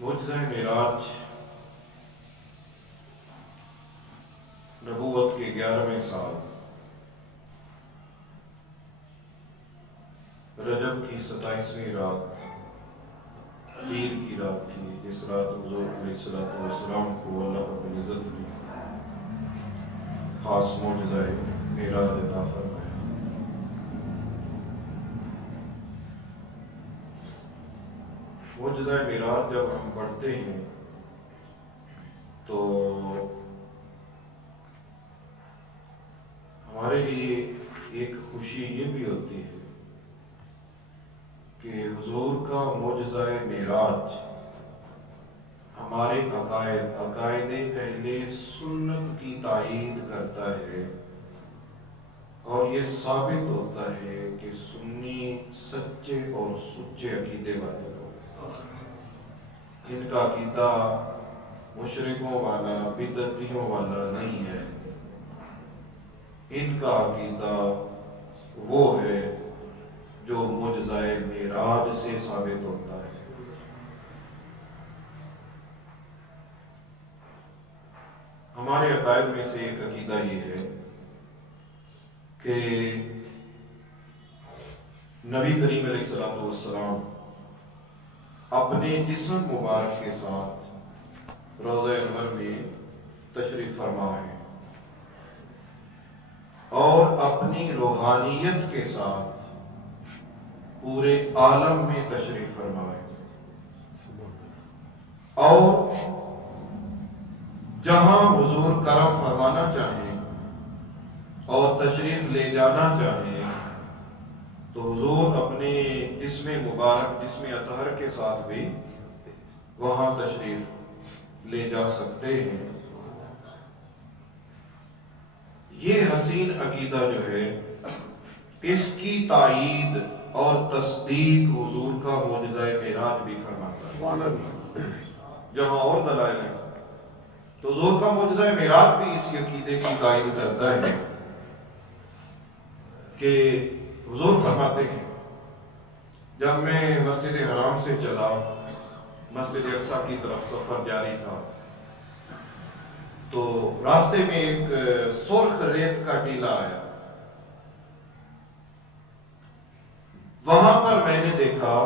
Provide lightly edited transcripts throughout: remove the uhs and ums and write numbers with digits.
معجزہ معراج نبوت کے 11ویں سال رجب کی 27ویں رات پیر کی رات تھی، جس رات حضور علیہ السلام کو اللہ رب العزت نے خاص معجزہ معراج عطا فرمایا۔ معجزہ معراج جب ہم پڑھتے ہیں تو ہمارے لیے ایک خوشی یہ بھی ہوتی ہے کہ حضور کا معجزہ معراج ہمارے عقائد اہل سنت کی تائید کرتا ہے، اور یہ ثابت ہوتا ہے کہ سنی سچے اور سچے عقیدے والے لوگ، ان کا عقیدہ مشرکوں والا بدعتیوں والا نہیں ہے، ان کا عقیدہ وہ ہے جو معجزہ معراج سے ثابت ہوتا ہے۔ ہمارے عقائد میں سے ایک عقیدہ یہ ہے کہ نبی کریم علیہ السلام اپنے جسم مبارک کے ساتھ روضہ انور میں تشریف فرما ہے، اور اپنی روحانیت کے ساتھ پورے عالم میں تشریف فرما ہے، اور جہاں حضور کرم فرمانا چاہیں اور تشریف لے جانا چاہیں تو حضور اپنے جسم مبارک جسم اطہر کے ساتھ بھی وہاں تشریف لے جا سکتے ہیں۔ یہ حسین عقیدہ جو ہے، اس کی تائید اور تصدیق حضور کا معجزہ معراج بھی فرماتا ہے۔ جہاں اور دلائل ہیں تو حضور کا معجزہ معراج بھی اس عقیدے کی تائید کرتا ہے کہ حضور فرماتے ہیں، جب میں مسجد حرام سے چلا، مسجد اقصی کی طرف سفر جاری تھا، تو راستے میں ایک سرخ ریت کا ٹیلا آیا، وہاں پر میں نے دیکھا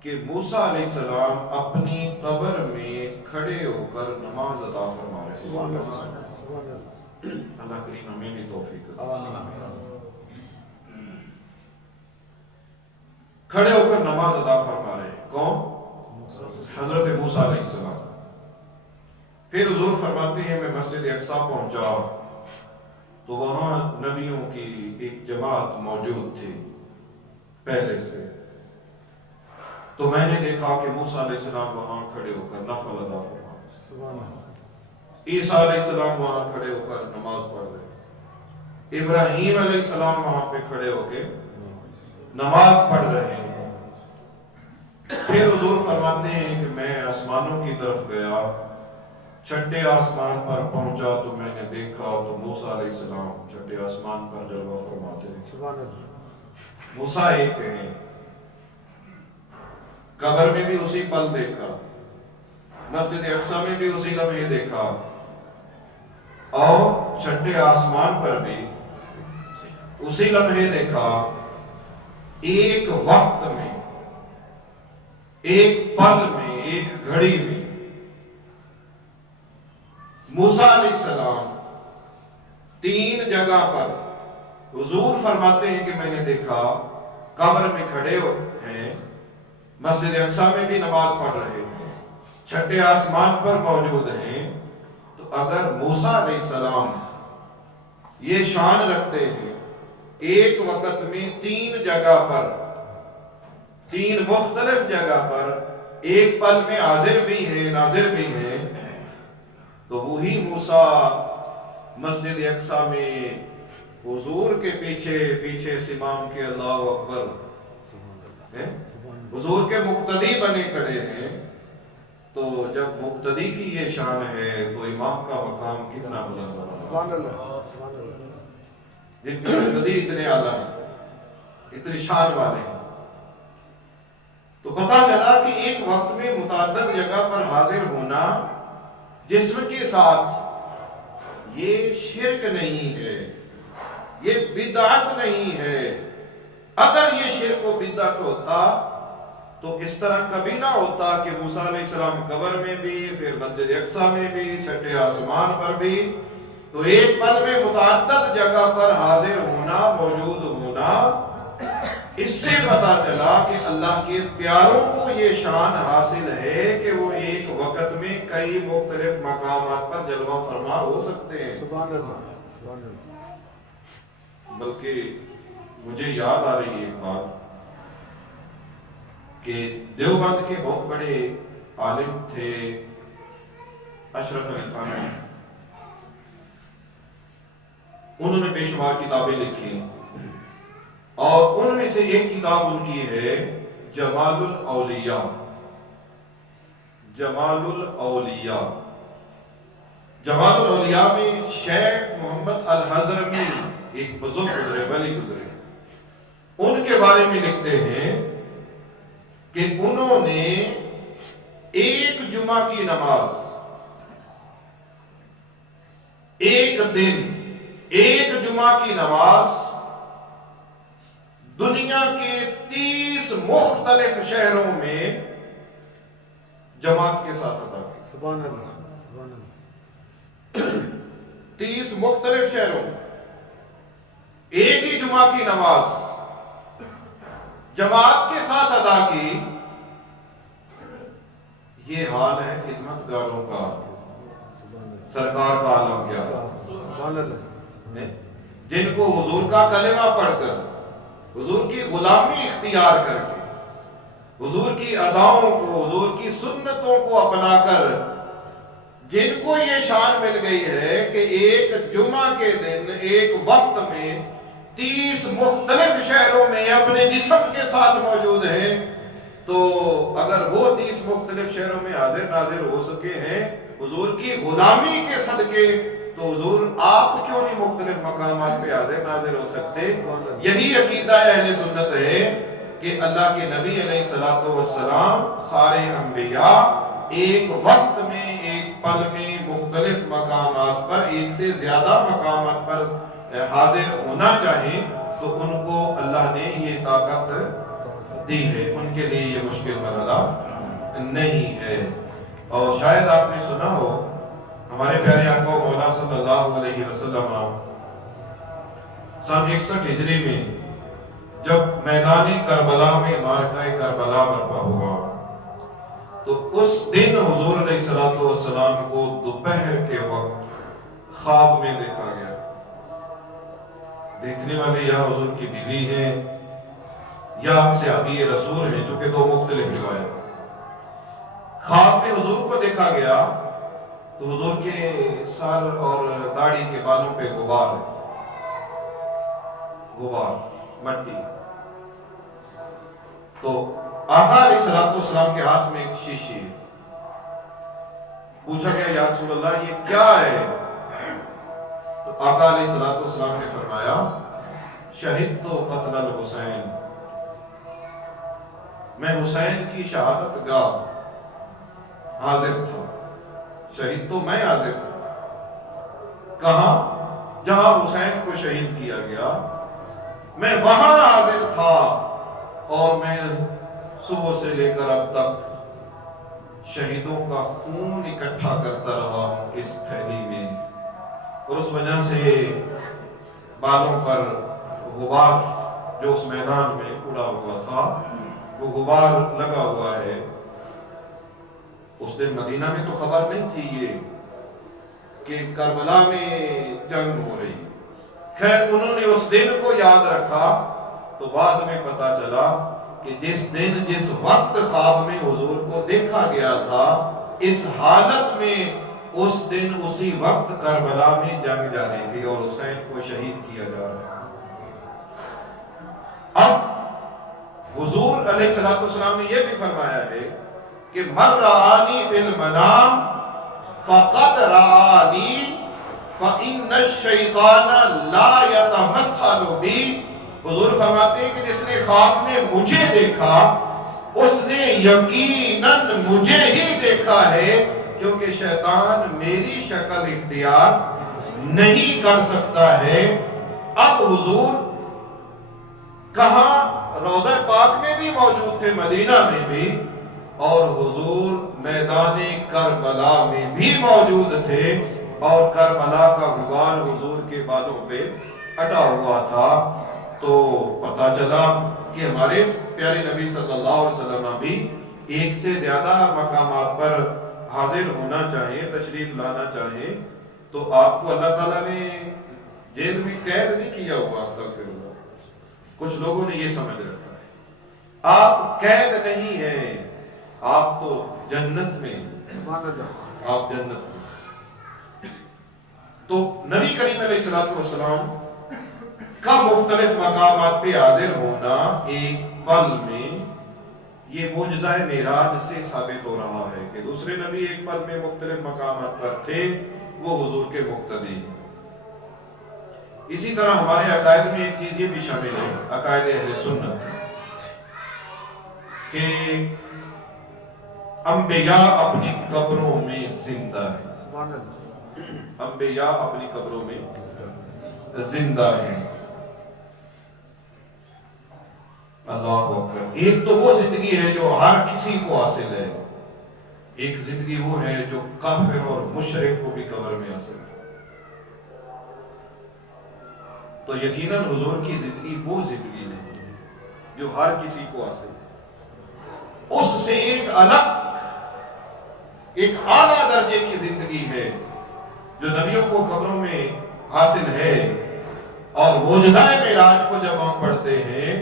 کہ موسیٰ علیہ السلام اپنی قبر میں کھڑے ہو کر نماز ادا فرما رہے ہیں۔ اللہ کریم ہمیں بھی توفیق دے۔ کھڑے ہو کر نماز ادا فرما رہے ہیں کون؟ حضرت موسیٰ علیہ السلام۔ پھر حضور فرماتے ہیں میں مسجد اقصی پہنچا تو وہاں نبیوں کی ایک جماعت موجود تھی پہلے سے، تو میں نے دیکھا کہ موسیٰ علیہ السلام وہاں کھڑے ہو کر نفل ادا فرما رہے، عیسیٰ علیہ السلام وہاں کھڑے ہو کر نماز پڑھ رہے، ابراہیم علیہ السلام وہاں پہ کھڑے ہو کے نماز پڑھ رہے ہیں۔ پھر حضور فرماتے ہیں کہ میں آسمانوں کی طرف گیا، چھٹے آسمان پر پہنچا تو میں نے دیکھا تو موسیٰ علیہ السلام چھٹے آسمان پر جلوہ فرماتے ہیں۔ موسیٰ ایک ہیں، قبر میں بھی اسی پل دیکھا، مسجد اقصی میں بھی اسی لمحے دیکھا، اور چھٹے آسمان پر بھی اسی لمحے دیکھا۔ ایک وقت میں، ایک پل میں، ایک گھڑی میں موسیٰ علیہ السلام 3 جگہ پر، حضور فرماتے ہیں کہ میں نے دیکھا قبر میں کھڑے ہیں، مسجد اقصی میں بھی نماز پڑھ رہے ہیں، چھٹے آسمان پر موجود ہیں۔ تو اگر موسیٰ علیہ السلام یہ شان رکھتے ہیں ایک وقت میں 3 جگہ پر، 3 مختلف جگہ پر ایک پل میں حاضر بھی ہیں ناظر بھی ہیں، تو وہی موسیٰ مسجد اقصی میں حضور کے پیچھے سمام کے اللہ اکبر حضور کے مقتدی بنے کھڑے ہیں، تو جب مقتدی کی یہ شان ہے تو امام کا مقام کتنا بلند ہے۔ سبحان اللہ، جن کے مقتدی اتنے اعلیٰ ہیں، اتنی شان والے ہیں۔ تو پتہ چلا کہ ایک وقت میں متعدد جگہ پر حاضر ہونا جسم کے ساتھ یہ شرک نہیں ہے، یہ بدعت نہیں ہے۔ اگر یہ شرک و بدعت ہوتا تو اس طرح کبھی نہ ہوتا کہ موسیٰ علیہ السلام قبر میں بھی، پھر مسجد اقصیٰ میں بھی، چھٹے آسمان پر بھی، تو ایک پل میں متعدد جگہ پر حاضر ہونا، موجود ہونا، اس سے پتہ چلا کہ اللہ کے پیاروں کو یہ شان حاصل ہے کہ وہ ایک وقت میں کئی مختلف مقامات پر جلوہ فرما ہو سکتے ہیں۔ سبحان اللہ، سبحان اللہ۔ بلکہ مجھے یاد آ رہی ہے ایک بات کہ دیوبند کے بہت بڑے عالم تھے اشرف علی تھانوی، انہوں نے بے شمار کتابیں لکھی اور ان میں سے ایک کتاب ان کی ہے جمال الاولیاء۔ جمال الاولیاء، جمال الاولیاء میں شیخ محمد الحضرمی ایک بزرگ گزرے، ولی گزرے، ان کے بارے میں لکھتے ہیں کہ انہوں نے ایک جمعہ کی نماز، ایک دن ایک جمعہ کی نماز دنیا کے 30 مختلف شہروں میں جماعت کے ساتھ ادا کی۔ سبحان اللہ، سبحان اللہ۔ 30 مختلف شہروں میں ایک ہی جمعہ کی نماز جماعت کے ساتھ ادا کی۔ یہ حال ہے خدمت گاروں کا، سرکار کا عالم کیا، سبحان اللہ، جن کو حضور کا کلمہ پڑھ کر، حضور کی غلامی اختیار کر کے، حضور کی اداؤں کو، حضور کی سنتوں کو اپنا کر، جن کو یہ شان مل گئی ہے کہ ایک جمعہ کے دن ایک وقت میں 30 مختلف شہروں میں اپنے جسم کے ساتھ موجود ہیں، تو اگر وہ 30 مختلف شہروں میں حاضر ناظر ہو سکے ہیں حضور کی غلامی کے صدقے، تو حضور آپ کیوں نہیں مختلف مقامات پہ حاضر ناظر ہو سکتے؟ یہی عقیدہ اہل سنت ہے کہ اللہ کے نبی علیہ السلام سارے انبیاء ایک وقت میں، ایک پل میں مختلف مقامات پر، ایک سے زیادہ مقامات پر حاضر ہونا چاہیں تو ان کو اللہ نے یہ طاقت دی ہے، ان کے لیے یہ مشکل مرحلہ نہیں ہے۔ اور شاید آپ نے سنا ہو ہمارے پیارے آقا و مولا صلی اللہ علیہ وسلم سن 61 ہجری میں جب میدان کربلا میں معرکہ کربلا برپا ہوا تو اس دن حضور علیہ السلام کو دوپہر کے وقت خواب میں دیکھا گیا۔ دیکھنے والے یا حضور کی بیوی ہیں یا صحابی رسول ہیں، جو کہ دو مختلف روایت۔ خواب میں حضور کو دیکھا گیا تو حضور کے سر اور داڑھی کے بالوں پہ غبار ہے، غبار، مٹی۔ تو آقا علیہ السلام کے ہاتھ میں ایک شیشی ہے۔ پوچھا گیا یا رسول اللہ یہ کیا ہے؟ تو آقا علیہ السلام نے فرمایا شہدت قتل الحسین، میں حسین کی شہادت گاہ حاضر تھا، شہید تو میں حاضر تھا۔ کہاں؟ جہاں حسین کو شہید کیا گیا میں وہاں حاضر تھا، اور میں صبح سے لے کر اب تک شہیدوں کا خون اکٹھا کرتا رہا ہوں اس تھیلی میں، اور اس وجہ سے بالوں پر غبار جو اس میدان میں اڑا ہوا تھا وہ غبار لگا ہوا ہے۔ اس دن مدینہ میں تو خبر نہیں تھی یہ کہ کربلا میں جنگ ہو رہی۔ خیر انہوں نے اس دن کو یاد رکھا تو بعد میں پتا چلا کہ جس دن جس وقت خواب میں حضور کو دیکھا گیا تھا، اس حالت میں اس دن اسی وقت کربلا میں جنگ جاری تھی اور حسین کو شہید کیا جا رہا ہے۔ اب حضور علیہ السلام نے یہ بھی فرمایا ہے کہ من رآنی فی المنام فقد رآنی فإن الشیطان لا يتمثل بی۔ حضور فرماتے ہیں کہ جس نے خواب میں مجھے دیکھا اس نے یقیناً مجھے ہی دیکھا ہے، کیونکہ شیطان میری شکل اختیار نہیں کر سکتا ہے۔ اب حضور کہاں؟ روضہ پاک میں بھی موجود تھے، مدینہ میں بھی، اور حضور میدان کربلا میں بھی موجود تھے، اور کربلا کا غبار حضور کے بالوں پہ اٹا ہوا تھا۔ تو پتہ چلا کہ ہمارے پیارے نبی صلی اللہ علیہ وسلم بھی ایک سے زیادہ مقامات پر حاضر ہونا چاہیے، تشریف لانا چاہیے، تو آپ کو اللہ تعالیٰ نے جیل میں قید نہیں کیا ہوا، استغفر اللہ۔ کچھ لوگوں نے یہ سمجھ رکھا ہے آپ قید نہیں ہیں، آپ تو جنت میں ہیں، سبحان اللہ، آپ جنت میں۔ تو نبی کریم علیہ الصلوۃ والسلام کا مختلف مقامات پہ حاضر ہونا ایک پل میں، یہ معجزہ معراج سے ثابت ہو رہا ہے کہ دوسرے نبی ایک پل میں مختلف مقامات پر تھے، وہ حضور کے مقتدی۔ اسی طرح ہمارے عقائد میں ایک چیز یہ بھی شامل ہے، عقائد اہل سنت، کہ انبیاء اپنی قبروں میں زندہ ہیں، سبحان اللہ، انبیاء اپنی قبروں میں زندہ ہیں۔ اللہ اکبر۔ ایک تو وہ زندگی ہے جو ہر کسی کو حاصل ہے، ایک زندگی وہ ہے جو کافر اور مشرک کو بھی قبر میں حاصل ہے۔ تو یقیناً حضور کی زندگی وہ زندگی نہیں جو ہر کسی کو حاصل ہے، اس سے ایک الگ، ایک اعلیٰ درجے کی زندگی ہے جو نبیوں کو قبروں میں حاصل ہے۔ اور معجزہ معراج کو جب ہم پڑھتے ہیں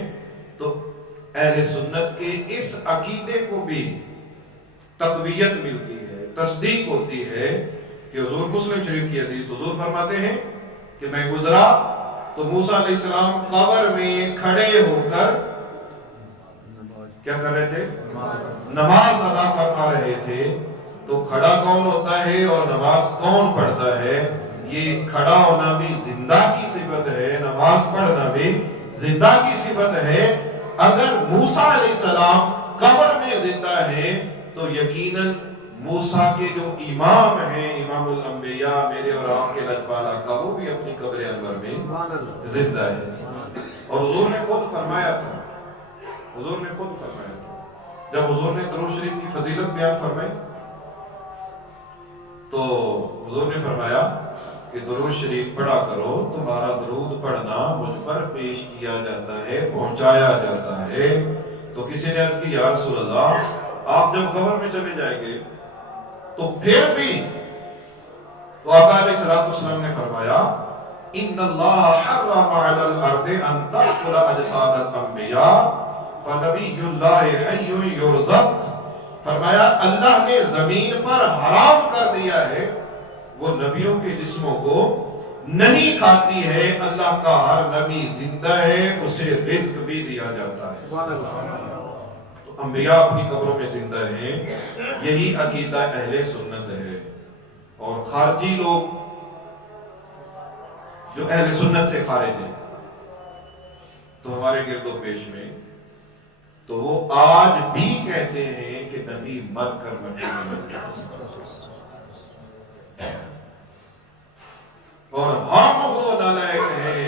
تو اہل سنت کے اس عقیدے کو بھی تقویت ملتی ہے، تصدیق ہوتی ہے کہ حضور مسلم شریف کی حدیث، حضور فرماتے ہیں کہ میں گزرا تو موسیٰ علیہ السلام قبر میں کھڑے ہو کر کیا کر رہے تھے؟ نماز ادا فرما رہے تھے۔ تو کھڑا کون ہوتا ہے اور نماز کون پڑھتا ہے؟ یہ کھڑا ہونا بھی زندہ کی صفت ہے، نماز پڑھنا بھی زندہ کی صفت ہے۔ اگر موسیٰ علیہ السلام قبر میں زندہ ہیں تو یقیناً موسیٰ کے جو امام ہیں، امام الانبیاء، میرے اور آپ کے لجپالا کا، وہ بھی اپنی قبر انور میں زندہ ہے۔ اور حضور نے خود فرمایا تھا، حضور نے خود فرمایا تھا، جب حضور نے درود شریف کی فضیلت بیان فرمائی تو حضور نے فرمایا کہ درود شریف پڑھا کرو، تمہارا درود پڑھنا مجھ پر پیش کیا جاتا ہے، پہنچایا جاتا ہے۔ تو کسی نے عرض کی یا رسول اللہ، آپ جب قبر میں چلے جائیں گے تو پھر بھی؟ تو آقا علیہ الصلوۃ والسلام نے فرمایا ان اللہ حرم علی الارض ان تأکل اجساد الانبیاء فنبی اللہ حی یرزق۔ فرمایا اللہ نے زمین پر حرام کر دیا ہے، وہ نبیوں کے جسموں کو نہیں کھاتی ہے، اللہ کا ہر نبی زندہ ہے، اسے رزق بھی دیا جاتا ہے۔ تو انبیاء اپنی قبروں میں زندہ ہیں، یہی عقیدہ اہل سنت ہے۔ اور خارجی لوگ جو اہل سنت سے خارج ہیں تو ہمارے گرد و پیش میں، تو وہ آج بھی کہتے ہیں کہ نبی مر کر مٹی میں مل جائے، اور ہم وہ نالائق ہیں،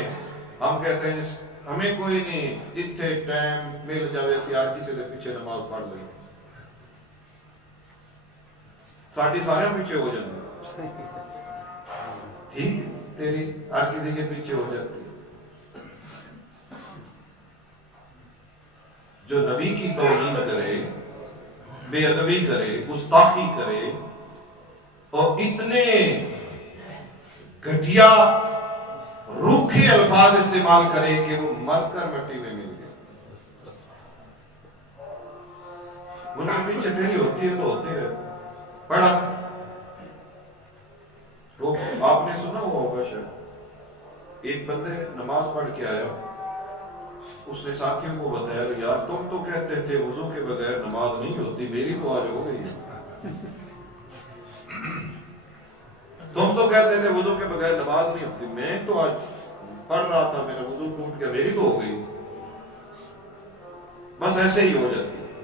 ہم کہتے ہیں ہمیں کوئی نہیں، جتنے ٹائم مل جاوے سی ہر کسی دے پیچھے نماز پڑھ لئی، ساڑی سارے پیچھے ہو جاتے، ٹھیک تیری ہر کسی کے پیچھے ہو جاتی۔ جو نبی کی توہین کرے، بے ادبی کرے، گستاخی کرے، اور اتنے گھٹیا روکھے الفاظ استعمال کرے کہ وہ مر کر مٹی میں مل گئے، ان کے پیچھے تیری ہوتی ہے تو ہوتے رہے۔ پڑھا آپ نے سنا ہوا ہوگا شاید، ایک بندے نماز پڑھ کے آیا، اس نے ساتھیوں کو بتایا یار تم تو کہتے تھے وضو کے بغیر نماز نہیں ہوتی، میری تو آج ہو گئی ہے، تم تو کہتے تھے وضو کے بغیر نماز نہیں ہوتی، میں تو آج پڑھ رہا تھا، میرا وضو ٹوٹ گیا، میری تو ہو گئی۔ بس ایسے ہی ہو جاتی ہے۔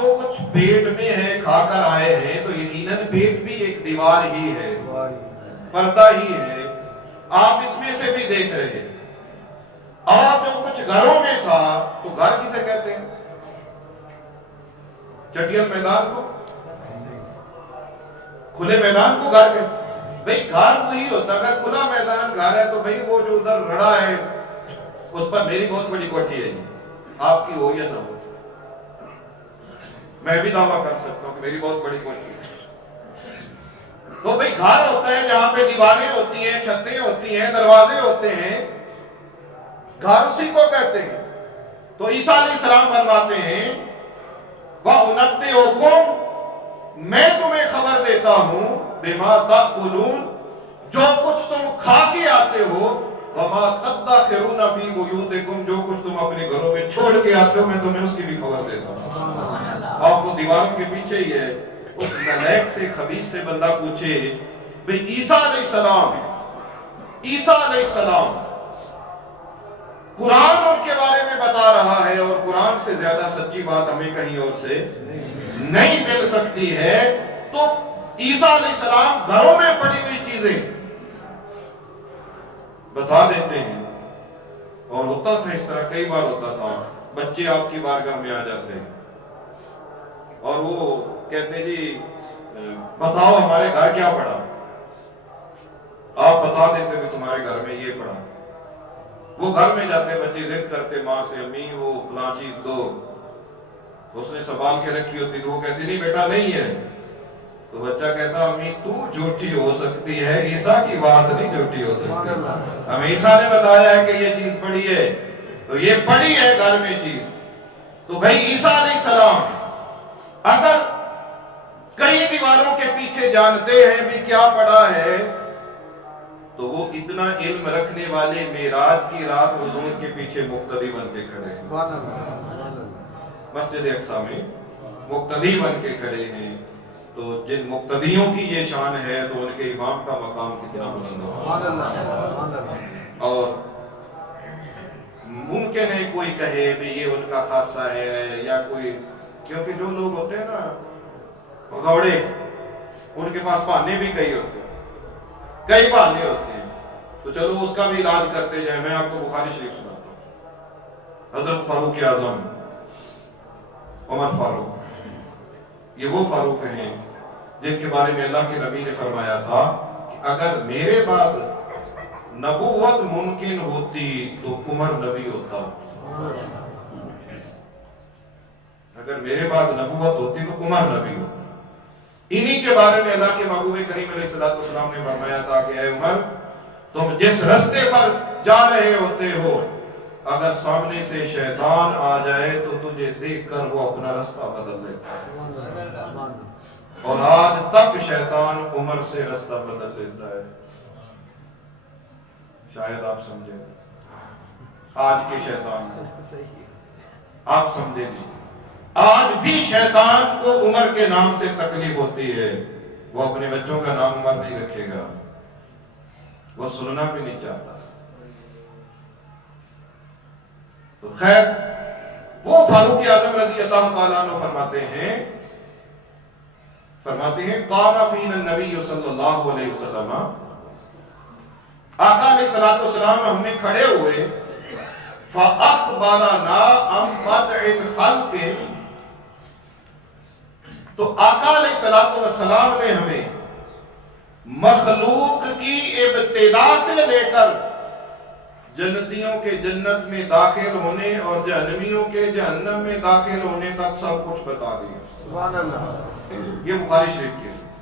جو کچھ پیٹ میں ہے کھا کر آئے ہیں تو یقیناً پیٹ بھی ایک دیوار ہی ہے، پردہ ہی ہے، آپ اس میں سے بھی دیکھ رہے ہیں۔ اور جو کچھ گھروں میں تھا تو گھر کسے کہتے ہیں؟ چٹیل میدان کو، کھلے میدان کو گھر کہتے ہیں؟ بھئی گھر وہی ہوتا، اگر کھلا میدان گھر ہے تو بھئی وہ جو ادھر رڑا ہے اس پر میری بہت بڑی کوٹھی ہے، آپ کی ہو یا نہ ہو، میں بھی دعویٰ کر سکتا ہوں کہ میری بہت بڑی کوٹھی ہے۔ تو بھئی گھر ہوتا ہے جہاں پہ دیواریں ہوتی ہیں، چھتیں ہوتی ہیں، دروازے ہوتے ہیں، گھر اسی کو کہتے ہیں۔ تو عیسیٰ علیہ السلام فرماتے ہیں وَأُنَبِّئُكُمْ، میں تمہیں خبر دیتا ہوں بِمَا تَأْكُلُونَ، جو کچھ تم کھا کے آتے ہو، وَمَا تَدَّخِرُونَ فِي بُيُوتِكُمْ، جو کچھ تم اپنے گھروں میں چھوڑ کے آتے ہو میں تمہیں اس کی بھی خبر دیتا ہوں۔ آپ کو دیواروں کے پیچھے ہی ہے، اس ملیک سے خبیث سے بندہ پوچھے بھئی عیسیٰ علیہ السلام قرآن ان کے بارے میں بتا رہا ہے اور قرآن سے زیادہ سچی بات ہمیں کہیں اور سے نہیں مل سکتی ہے، تو عیسیٰ علیہ السلام گھروں میں پڑی ہوئی چیزیں بتا دیتے ہیں۔ اور ہوتا تھا اس طرح، کئی بار ہوتا تھا، بچے آپ کی بارگاہ میں آ جاتے ہیں اور وہ کہتے ہیں جی بتاؤ ہمارے گھر کیا پڑا، آپ بتا دیتے کہ تمہارے گھر میں یہ پڑا۔ وہ گھر میں جاتے، بچے ضد کرتے ماں سے، امی وہ فلاں چیز دو، اس نے سنبھال کے رکھی ہوتی تو وہ کہتی نہیں بیٹا نہیں ہے، تو بچہ کہتا امی تو جھوٹی ہو سکتی ہے، عیسیٰ کی بات نہیں جھوٹی ہو سکتی، ہمیں عیسیٰ نے بتایا ہے کہ یہ چیز پڑی ہے تو یہ پڑی ہے گھر میں چیز۔ تو بھائی عیسیٰ علیہ السلام اگر کئی دیواروں کے پیچھے جانتے ہیں بھی کیا پڑا ہے، تو وہ اتنا علم رکھنے والے معراج کی رات حضور کے پیچھے مقتدی بن کے کھڑے ہیں، مسجد اقصی میں مقتدی بن کے کھڑے ہیں۔ تو جن مقتدیوں کی یہ شان ہے تو ان کے امام کا مقام کتنا بلند ہو۔ اور ممکن ہے کوئی کہے بھی یہ ان کا خاصہ ہے یا کوئی، کیونکہ جو لوگ ہوتے ہیں نا بھگوڑے، ان کے پاس بہانے بھی کئی ہوتے ہیں، کئی بہانے ہوتے ہیں، تو چلو اس کا بھی علاج کرتے جائیں۔ میں آپ کو بخاری شریف سناتا ہوں، حضرت فاروق اعظم عمر فاروق، یہ وہ فاروق ہیں جن کے بارے میں اللہ کے نبی نے فرمایا تھا کہ اگر میرے بعد نبوت ممکن ہوتی تو عمر نبی ہوتا، اگر میرے بعد نبوت ہوتی تو عمر نبی ہوتا۔ انہی کے بارے میں اللہ کے محبوب کریم علیہ السلام نے فرمایا تھا کہ اے عمر، تم جس رستے پر جا رہے ہوتے ہو اگر سامنے سے شیطان آ جائے تو تجھے دیکھ کر وہ اپنا رستہ بدل لیتا ہے، اور آج تک شیطان عمر سے رستہ بدل لیتا ہے۔ شاید آپ سمجھے آج کے شیطان آپ سمجھے جی، آج بھی شیطان کو عمر کے نام سے تکلیف ہوتی ہے، وہ اپنے بچوں کا نام عمر نہیں رکھے گا، وہ سننا بھی نہیں چاہتا۔ تو خیر، وہ فاروق اعظم رضی اللہ تعالیٰ عنہ فرماتے ہیں قام فینا النبی صلی اللہ علیہ وسلم، آقا علیہ السلام ہم میں کھڑے ہوئے، فَأَخْبَرَنَا عَنْ بَدْعِ الْخَلْقِ، تو آقا علیہ السلام نے ہمیں مخلوق کی ابتدا سے لے کر جنتیوں کے جنت میں داخل ہونے اور جہنمیوں کے جہنم میں داخل ہونے تک سب کچھ بتا دیا۔ سبحان اللہ، یہ بخاری شریف کی حدیث،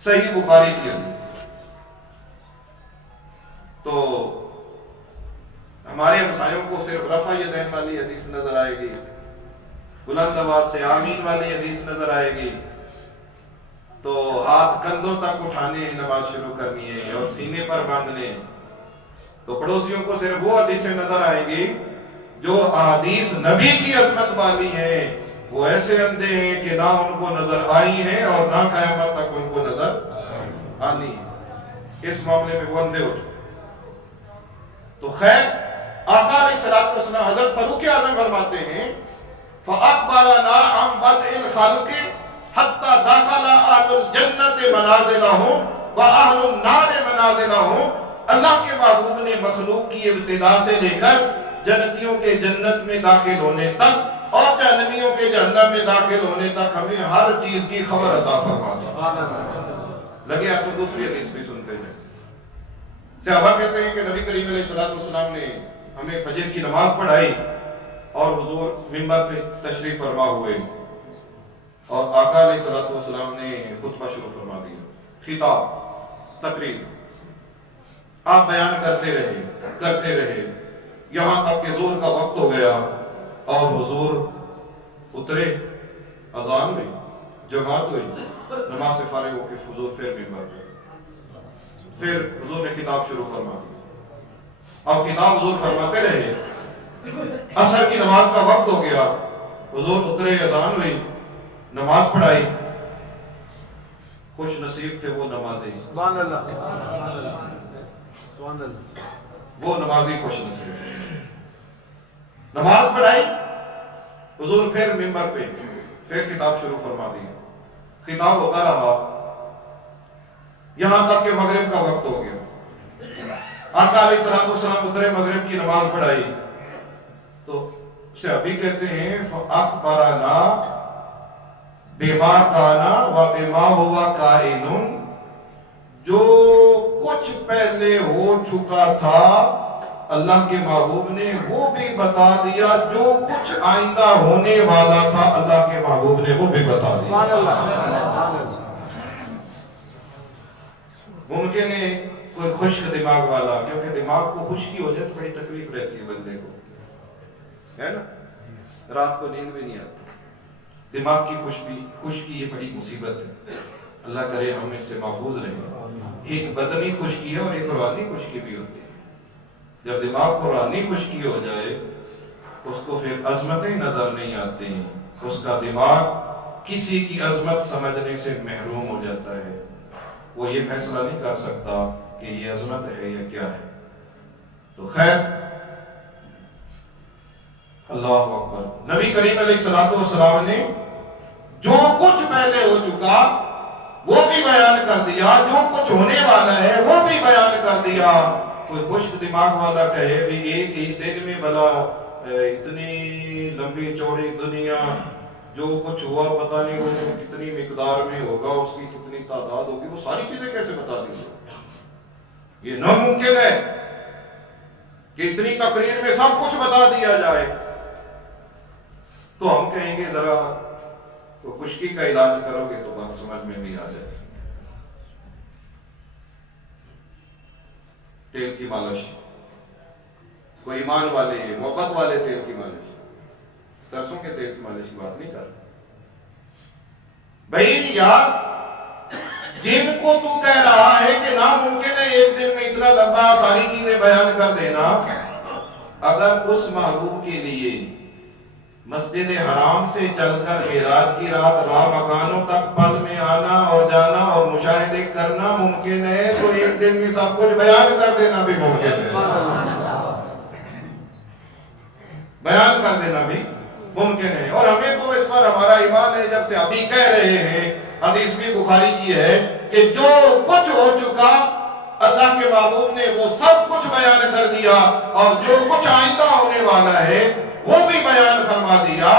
صحیح بخاری کی حدیث۔ تو ہمارے ہمسایوں کو صرف رفع یدین والی حدیث نظر آئے گی، بلند آواز سے آمین والی حدیث نظر آئے گی، تو ہاتھ کندھوں تک اٹھانے نماز شروع کرنی ہے اور سینے پر باندھنے، تو پڑوسیوں کو صرف وہ حدیثیں نظر آئیں گی جو احادیث نبی کی عظمت والی ہیں، وہ ایسے اندھے ہیں کہ نہ ان کو نظر آئی ہیں اور نہ قیامت تک ان کو نظر آنی، اس معاملے میں وہ اندھے ہو چکے۔ تو خیر، آقا علیہ السلام حضرت فاروق اعظم فرماتے ہیں فَأَخْبَرَنَا عَنْ بَدْءِ الْخَلْقِ حَتَّى دَخَلَ أَهْلُ الْجَنَّةِ مَنَازِلَهُمْ وَأَهْلُ النَّارِ مَنَازِلَهُمْ۔ اللہ کے محبوب نے مخلوق کی ابتدا سے لے کر جنتیوں کے جنت میں داخل ہونے تک اور جہنمیوں کے جہنم میں داخل ہونے تک ہمیں ہر چیز کی خبر عطا فرما دیا۔ لگے آپ تو دوسری حدیث بھی سنتے ہیں۔ صحابہ کہتے ہیں کہ نبی کریم علیہ السلام نے ہمیں فجر کی نماز پڑھائی اور حضور منبر پہ تشریف فرما ہوئے اور آقا علیہ السلام نے خطبہ شروع فرما دیا، خطاب، تقریر۔ آپ بیان کرتے رہے یہاں تک کہ ظہر کا وقت ہو گیا اور حضور اترے، اذان ہوئی، جماعت ہوئی، نماز سے فارغ ہو کے حضور پھر منبر پہ، پھر حضور نے خطاب شروع فرما دیا۔ اب خطاب حضور فرماتے رہے، عصر کی نماز کا وقت ہو گیا، حضور اترے، اذان ہوئی، نماز پڑھائی۔ خوش نصیب تھے وہ نمازی، سبحان اللہ، سبحان اللہ، وہ نمازی خوش نصیب۔ نماز پڑھائی، حضور پھر منبر پہ، پھر خطاب شروع فرما دیا۔ خطاب ہوتا رہا یہاں تک کہ مغرب کا وقت ہو گیا۔ آقا علیہ السلام اترے، مغرب کی نماز پڑھائی تو صحابی کہتے ہیں فَأَخْبَرَنَا بِمَا كَانَ وَبِمَا هُوَ كَائِنٌ، جو کچھ پہلے ہو چکا تھا اللہ کے محبوب نے وہ بھی بتا دیا، جو کچھ آئندہ ہونے والا تھا اللہ کے محبوب نے وہ بھی بتا دیا۔ سبحان اللہ، سبحان اللہ۔ ممکن ہے کوئی خشک دماغ والا، کیونکہ دماغ کو خشکی ہو جائے تو بڑی تکلیف رہتی ہے بندے کو، ہے نا، رات کو نیند بھی نہیں آتی۔ دماغ کی خشکی یہ بڑی مصیبت ہے، اللہ کرے ہم اس سے محفوظ رہیں۔ ایک بدنی خشکی ہے اور ایک روحانی خشکی بھی ہوتی ہے۔ جب دماغ کو روحانی خشکی ہو جائے اس کو پھر عظمتیں نظر نہیں آتی، اس کا دماغ کسی کی عظمت سمجھنے سے محروم ہو جاتا ہے، وہ یہ فیصلہ نہیں کر سکتا کہ یہ عظمت ہے یا کیا ہے۔ تو خیر، اللہ اکبر، نبی کریم علیہ السلام نے جو کچھ پہلے ہو چکا وہ بھی بیان کر دیا، جو کچھ ہونے والا ہے وہ بھی بیان کر دیا۔ کوئی خشک دماغ والا کہے بھی ایک ہی دن میں بلا اتنی لمبی چوڑی دنیا، جو کچھ ہوا پتہ نہیں وہ کتنی مقدار میں ہوگا، اس کی کتنی تعداد ہوگی، وہ ساری چیزیں کیسے بتا دی؟ یہ ناممکن ہے کہ اتنی تقریر میں سب کچھ بتا دیا جائے۔ تو ہم کہیں گے ذرا تو خشکی کا علاج کرو گے تو بات سمجھ میں بھی آ جائے۔ تیل کی مالش، کوئی ایمان والے محبت والے تیل کی مالش، سرسوں کے تیل کی مالش کی بات نہیں کر رہا بھائی یار، جن کو تو کہہ رہا ہے کہ ناممکن ہے ایک دن میں اتنا لمبا ساری چیزیں بیان کر دینا، اگر اس محبوب کے لیے مسجد حرام سے چل کر معراج کی رات راہ مکانوں تک پل میں آنا اور جانا اور مشاہدے کرنا ممکن ہے تو ایک دن میں سب کچھ بیان کر دینا بھی ممکن ہے، بیان کر دینا بھی ممکن ہے۔ اور ہمیں تو اس پر ہمارا ایمان ہے، جب سے ابھی کہہ رہے ہیں، حدیث بھی بخاری کی ہے کہ جو کچھ ہو چکا اللہ کے محبوب نے وہ سب کچھ بیان کر دیا، اور جو کچھ آئندہ ہونے والا ہے وہ بھی بیان فرما دیا۔